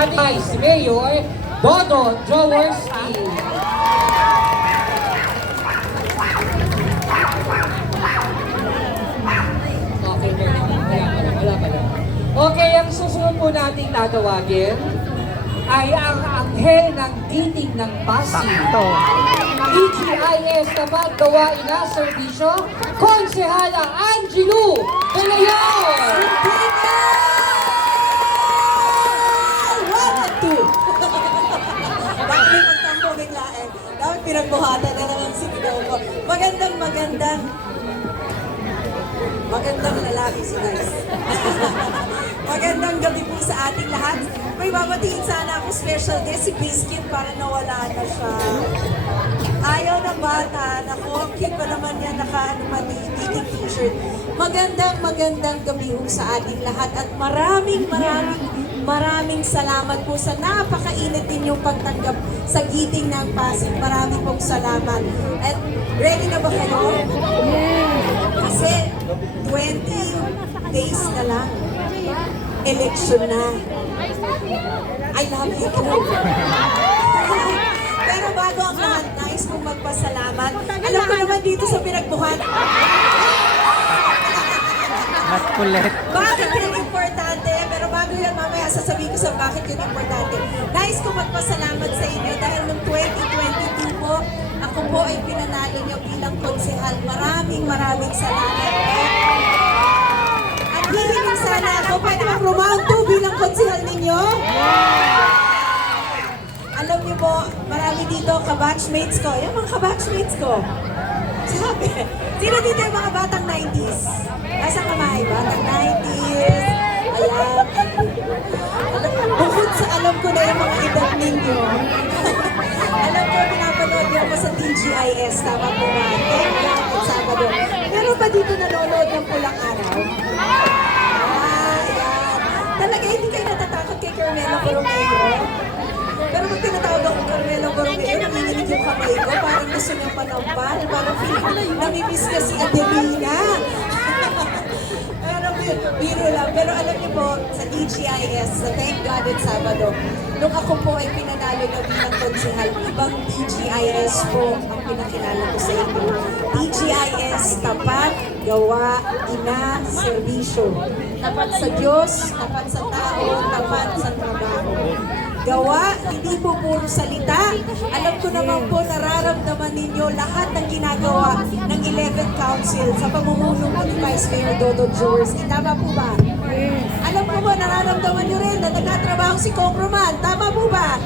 ating Vice Mayor Dodo Jaworski. Okay, wala pala. Okay, ang susunod po nating tatawagin ay ang anghel ng titing ng Pasig. DGIS naman gawain na serbisyo, Konsehala Angelo De Leon! Bakit magtampo biglaan? Dapat pinagbuhatan na naman si Kidaw ko. Magandang lalaki si Nice. Magandang gabi po sa ating lahat. May babatiin sana ako special guest si Biscuit para nawala na siya. Ayaw ng bata. Naku, ang cute pa naman yan. Naka-titing t-shirt. Magandang gabi po sa ating lahat. At maraming salamat po sa napakainit din yung pagtanggap sa Giting ng Pasig. Maraming pong salamat. At ready na ba kayo? Kasi 20 days na lang. Election na. I love you too. Pero bago ang lahat, nais kong magpasalamat. Alam ko naman dito sa pinagbuhat. Mas kulit. Bakit yun importante? Pero bago yan, mamaya sasabihin ko sa bakit yun importante. Nais kong magpasalamat sa inyo dahil noong 2022 po, ako po ay pinanalo niyo bilang konsehal. Maraming salamat po. At hihiling sana ako, pwede mag-round 2 bilang konsehal ninyo? Alam niyo po, marami dito kabatchmates ko. Yung mga kabatchmates ko. Sabi, sino dito yung mga batang 90s? Nasa kamay, batang 90s. Ayan. Bukod sa alam ko na yung mga edad ninyo. Alam ko, pinapanood niyo ako sa TGIS. Tama po ba? At Sabado. Pero ba dito nanonood ng Pulang Araw? Ayan. Talaga, hindi kayo natatakot kay Carmela Borromeo? Pero pag tinatawag ako Carmela Borromeo, nanginginig yung kamay ko. Parang gusto niyang panampal. Parang feeling ko namimiss niya si Adelina. Biro lang. Pero alam niyo po, sa DGIS, sa Thank God at Sabado, nung ako po ay pinanalo na bilang konsehal, ibang DGIS po ang pinakilala ko sa inyo. DGIS, tapat, gawa, ina, serbisyo. Tapat sa Diyos, tapat sa tao, tapat sa trabaho. Gawa, hindi po puro salita. Alam ko naman po, nararamdaman ninyo lahat ng ginagawa ng 11th Council sa pamumuno ni Vice Mayor Dodo Jaworski. Tama po ba? Alam ko po, nararamdaman nyo rin na nagtatrabaho si Congressman. Tama po ba?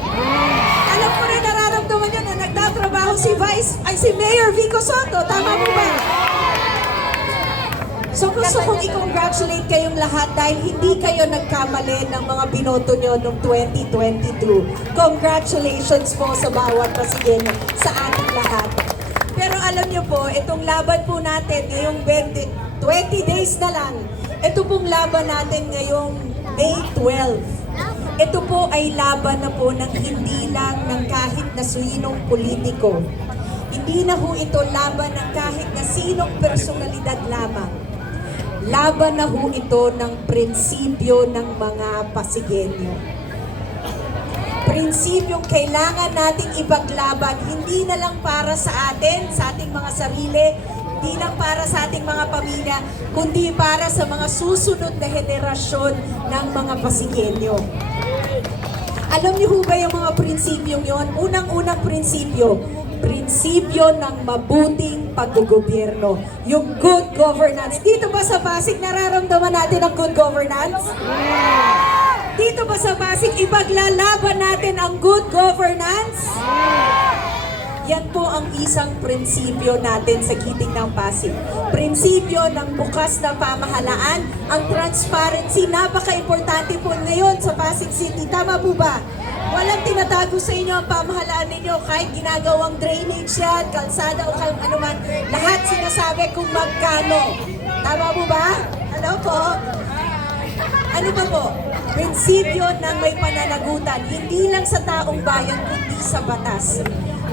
Alam ko rin, nararamdaman nyo na nagtatrabaho si Mayor Vico Soto. Tama po ba? So gusto kong i-congratulate kayong lahat dahil hindi kayo nagkamali ng mga binoto nyo noong 2022. Congratulations po sa bawat Pasigueño, sa ating lahat. Pero alam nyo po, itong laban po natin ngayong 20 days na lang, ito pong laban natin ngayong May 12. Ito po ay laban na po ng hindi lang ng kahit na sinong politiko. Hindi na ho ito laban ng kahit na sinong personalidad lamang. Laban na ho ito ng prinsipyo ng mga Pasigueño. Prinsipyong kailangan nating ipaglaban, hindi na lang para sa atin, sa ating mga sarili, hindi lang para sa ating mga pamilya, kundi para sa mga susunod na henerasyon ng mga Pasigueño. Alam niyo ho ba yung mga prinsipyong yon? Unang-unang prinsipyo ng mabuting paggogobyerno. Yung good governance. Dito ba sa Pasig nararamdaman natin ang good governance? Dito ba sa Pasig ipaglalaban natin ang good governance? Yan po ang isang prinsipyo natin sa Giting ng Pasig. Prinsipyo ng bukas na pamahalaan, ang transparency. Napaka-importante po ngayon sa Pasig City. Tama po ba? Walang tinatago sa inyo ang pamahalaan ninyo kahit ginagawang drainage yan, kalsada o ano man. Lahat sinasabi kung magkano. Tama po ba? Hello po? Ano ba po? Prinsipyo ng may pananagutan, hindi lang sa taong bayan kundi sa batas.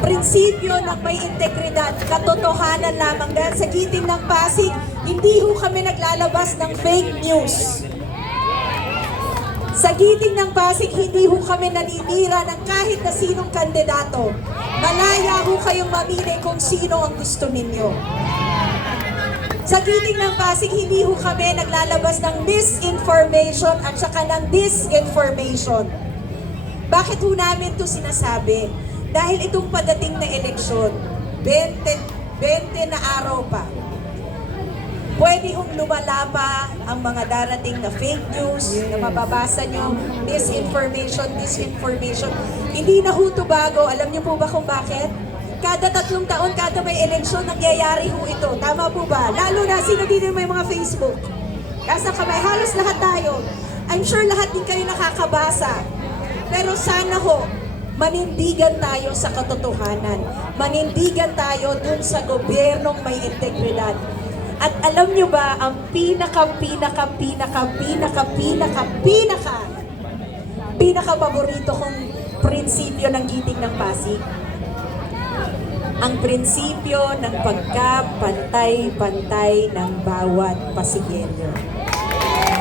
Prinsipyo ng may integridad, katotohanan lamang dahil sa Giting ng Pasig, hindi ho kami naglalabas ng fake news. Sa giting ng Pasig, hindi ho kami naninira ng kahit na sinong kandidato. Malaya ho kayong mamili kung sino ang gusto ninyo. Sa giting ng Pasig, hindi ho kami naglalabas ng misinformation at saka ng disinformation. Bakit ho namin ito sinasabi? Dahil itong padating na eleksyon, 20 na araw pa, pwede hong lumala pa ang mga darating na fake news na mababasa nyo, misinformation, disinformation. Hindi na ho ito bago. Alam niyo po ba kung bakit? Kada 3 taon, kada may eleksyon, nangyayari ho ito. Tama po ba? Lalo na, sino din may mga Facebook? Kasa kamay, halos lahat tayo. I'm sure lahat din kayo nakakabasa. Pero sana ho, manindigan tayo sa katotohanan. Manindigan tayo dun sa gobyernong may integridad. At alam nyo ba, ang pinaka-paborito kong prinsipyo ng giting ng Pasig? Ang prinsipyo ng pagkapantay-pantay ng bawat Pasigueño.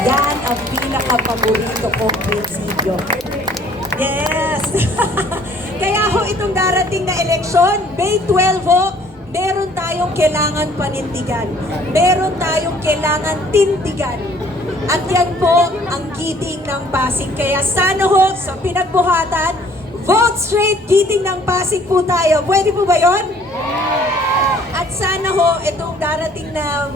Yan ang pinaka-paborito kong prinsipyo. Yes! Kaya ho itong darating na eleksyon, May 12 ho, meron tayong kailangan panindigan. Meron tayong kailangan tindigan. At yan po ang giting ng Pasig. Kaya sana ho, sa pinagbuhatan, vote straight giting ng Pasig po tayo. Pwede po ba yun? At sana ho, itong darating na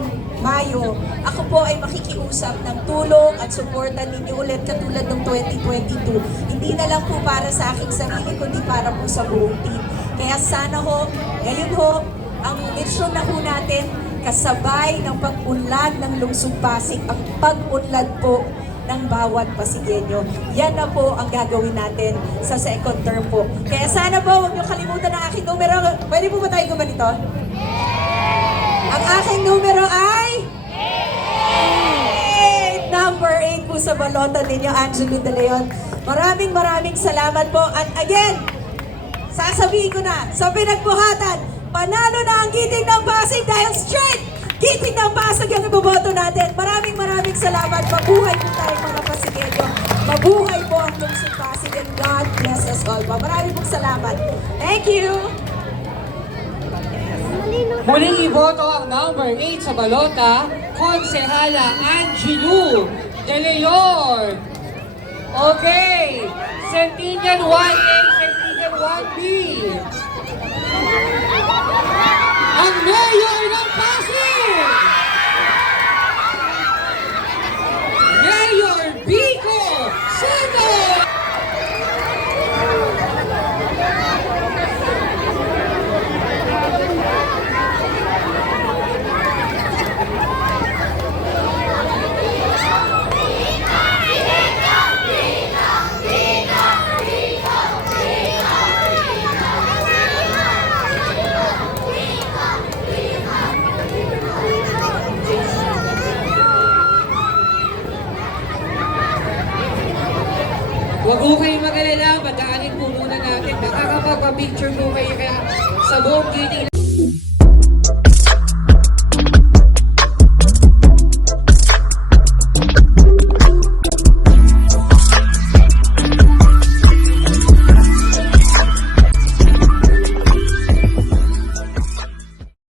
Mayo, ako po ay makikiusap ng tulong at suporta ninyo ulit katulad ng 2022. Hindi na lang po para sa aking sarili, kundi para po sa buong team. Kaya sana ho, ngayon ho, ang mission na ho natin, kasabay ng pag-unlad ng Lungsod Pasig, ang pag-unlad po ng bawat Pasigueño. Yan na po ang gagawin natin sa second term po. Kaya sana po, huwag niyo kalimutan ang aking numero. Pwede po ba tayo gumanito? Ang aking numero ay? 8! Number 8 po sa balota ninyo, Angelo De Leon. Maraming salamat po. At again, sasabihin ko na, sa pinagbuhatan, panalo na ang giting ng Pasig dahil straight giting ng Pasig ang iboboto natin. Maraming salamat. Mabuhay po tayo mga Pasigueño. Mabuhay po ang Lungsod Pasig and God bless us all. Maraming salamat. Thank you. Muling iboto ang number 8 sa balota, Konsehala Angelo De Leon. Okay, Centennial 1A, Centennial 1B. Ang Mayor ng Pasig! Mayor Vico Soto! Huwag po kayong mag-alala, padaanin po muna natin. Makakapagpa-picture po kayo kaya sa buong giting